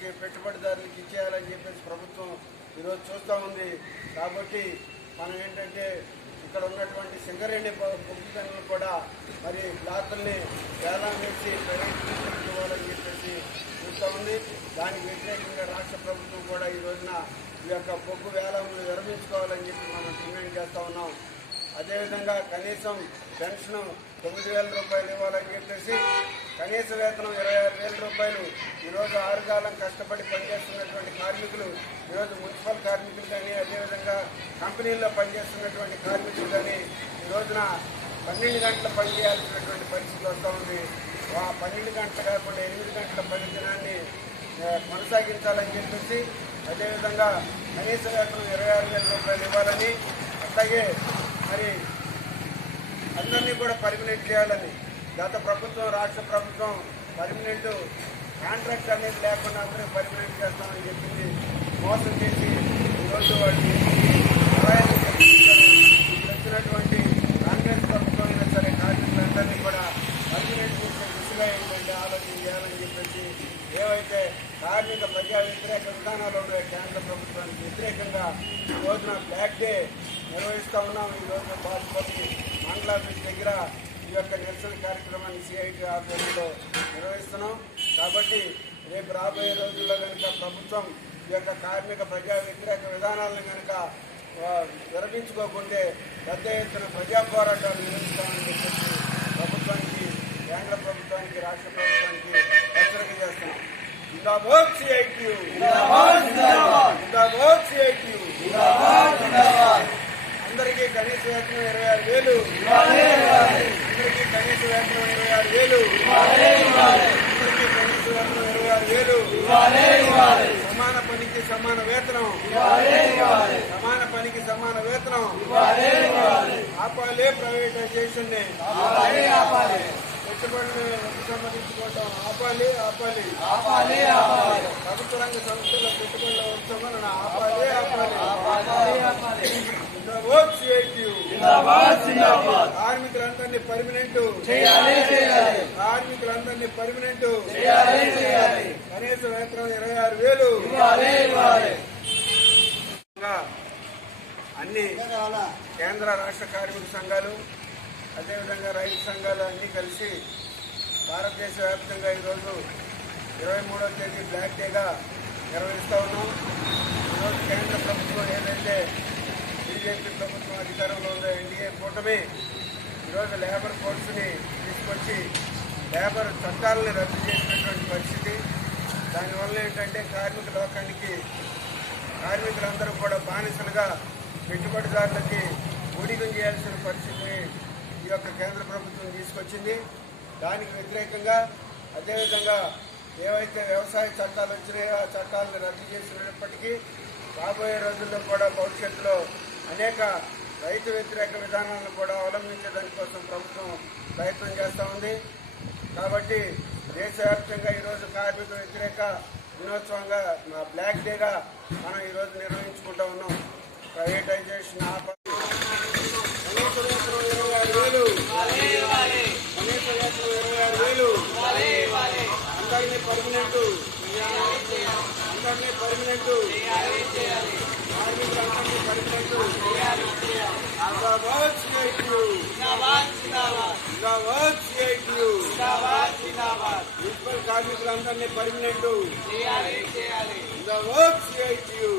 కి పెట్టుబడిదారులకు ఇచ్చేయాలని చెప్పేసి ప్రభుత్వం ఈరోజు చూస్తూ ఉంది. కాబట్టి మనం ఏంటంటే ఇక్కడ ఉన్నటువంటి సింగరేణి బొగ్గులను కూడా మరి బ్లాకుల్ని వేలం వేసి ప్రైవేట్ ఇవ్వాలని చెప్పేసి చూస్తూ ఉంది. దానికి వ్యతిరేకంగా రాష్ట్ర ప్రభుత్వం కూడా ఈ రోజున ఈ యొక్క బొగ్గు వేలంను విరమించుకోవాలని చెప్పి మనం డిమాండ్ చేస్తూ ఉన్నాం. అదేవిధంగా కనీసం పెన్షన్ 9,000 రూపాయలు ఇవ్వాలని చెప్పేసి, కనీస వేతనం 26,000 రూపాయలు. ఈరోజు 6 కాలం కష్టపడి పనిచేస్తున్నటువంటి కార్మికులు, ఈరోజు మున్సిపల్ కార్మికులు కానీ, అదేవిధంగా కంపెనీల్లో పనిచేస్తున్నటువంటి కార్మికులు కానీ ఈ రోజున 12 గంటలు పనిచేయాల్సినటువంటి పరిస్థితి వస్తూ ఉంది. 12 గంటలు కాకుండా 8 గంటల పని దినాన్ని కొనసాగించాలని చెప్పేసి, అదేవిధంగా కనీస వేతనం 26,000 రూపాయలు ఇవ్వాలని, అట్లాగే మరి అందరినీ కూడా పర్మినెంట్ చేయాలని. గత ప్రభుత్వం, రాష్ట్ర ప్రభుత్వం పర్మినెంట్ కాంట్రాక్ట్ అనేది లేకుండా అందరూ పర్మినెంట్ చేస్తామని చెప్పింది. మోసం చేసి ఈరోజు వాళ్ళు వచ్చినటువంటి కాంగ్రెస్ ప్రభుత్వం అయినా సరే కార్మికులందరినీ కూడా పర్మినెంట్ చేసే దిశగా ఏంటంటే ఆలోచన చేయాలని చెప్పేసి, ఏవైతే కార్మిక ప్రజా వ్యతిరేక విధానాలు ఉన్నాయో కేంద్ర ప్రభుత్వానికి వ్యతిరేకంగా ఈ రోజున బ్లాక్ డే నిర్వహిస్తూ ఉన్నాం. ఈ రోజున బాల్పల్లి మండలాఫీస్ దగ్గర ఈ యొక్క నిరసన కార్యక్రమాన్ని సిఐటి ఆధ్వర్యంలో నిర్వహిస్తున్నాం. కాబట్టి రేపు రాబోయే రోజుల్లో కనుక ప్రభుత్వం ఈ యొక్క కార్మిక ప్రజా వ్యతిరేక విధానాలను కనుక విరమించుకోకుంటే పెద్ద ఎత్తున ప్రజా పోరాటాలు నిర్వహిస్తామని చెప్పేసి ప్రభుత్వానికి, కేంద్ర ప్రభుత్వానికి, రాష్ట్ర ప్రభుత్వానికి హెచ్చరిక చేస్తున్నాం. జిందాబాద్ సిఐటియు, జిందాబాద్ సిఐటియు. అందరికీ కనీస వేతనం 26,000, అందరికీ కనీస వేతనం 26,000, అందరికీ కనీస వేతనం 26,000. సమాన పనికి సమాన వేతనం, సమాన పనికి సమాన వేతనం. ఆపాలే ప్రైవేటైజేషన్ ని, పెట్టుబడులను ఉపసంహరించుకోవడం ఆపాలి, ఆపాలి. ప్రభుత్వ రంగ సంస్థల పెట్టుబడుల ఉపసంహరణ ఆపాలి, ఆపాలి. కార్మికులందరినీ పర్మినెంట్ చేయాలి, కార్మికులందరినీ పర్మినెంట్ చేయాలి. కనీస వేతనం 26,000. అన్ని కేంద్ర రాష్ట్ర కార్మిక సంఘాలు, అదేవిధంగా రైతు సంఘాలు అన్నీ కలిసి భారతదేశ వ్యాప్తంగా ఈరోజు 23వ తేదీ బ్లాక్ డేగా నిర్వహిస్తూ ఉన్నాం. ఈరోజు కేంద్ర ప్రభుత్వం ఏదైతే బీజేపీ ప్రభుత్వం అధికారంలో ఉందో ఎన్డీఏ కూటమి ఈరోజు లేబర్ కోడ్స్ని తీసుకొచ్చి లేబర్ చట్టాలని రద్దు చేసినటువంటి పరిస్థితి. దానివల్ల ఏంటంటే కార్మిక లోకానికి, కార్మికులందరూ కూడా బానిసలుగా పెట్టుబడిదారులకి ఊడిగం చేయాల్సిన పరిస్థితిని ఈ యొక్క కేంద్ర ప్రభుత్వం తీసుకొచ్చింది. దానికి వ్యతిరేకంగా అదేవిధంగా ఏవైతే వ్యవసాయ చట్టాలు వచ్చినాయో ఆ చట్టాలను రద్దు చేసినప్పటికీ రాబోయే రోజుల్లో కూడా భవిష్యత్తులో అనేక రైతు వ్యతిరేక విధానాలను కూడా అవలంబించడానికి కోసం ప్రభుత్వం ప్రయత్నం చేస్తూ ఉంది. కాబట్టి దేశవ్యాప్తంగా ఈరోజు కార్మిక వ్యతిరేక దినోత్సవంగా బ్లాక్ డేగా మనం ఈరోజు నిర్వహించుకుంటూ ఉన్నాం. ప్రైవేటైజేషన్ ఆపాలి, కనీస వేతనం 26,000, కనీస వేతనం 26,000. అందరినీ పర్మినెంట్, అందరినీ పర్మినెంట్, కార్మికులందరినీ పర్మినెంట్. జిందాబాద్ సిఐటియు, జిందాబాద్ సిఐటియు. మున్సిపల్ కార్మికులందరినీ పర్మినెంట్, జిందాబాద్ సిఐటియు.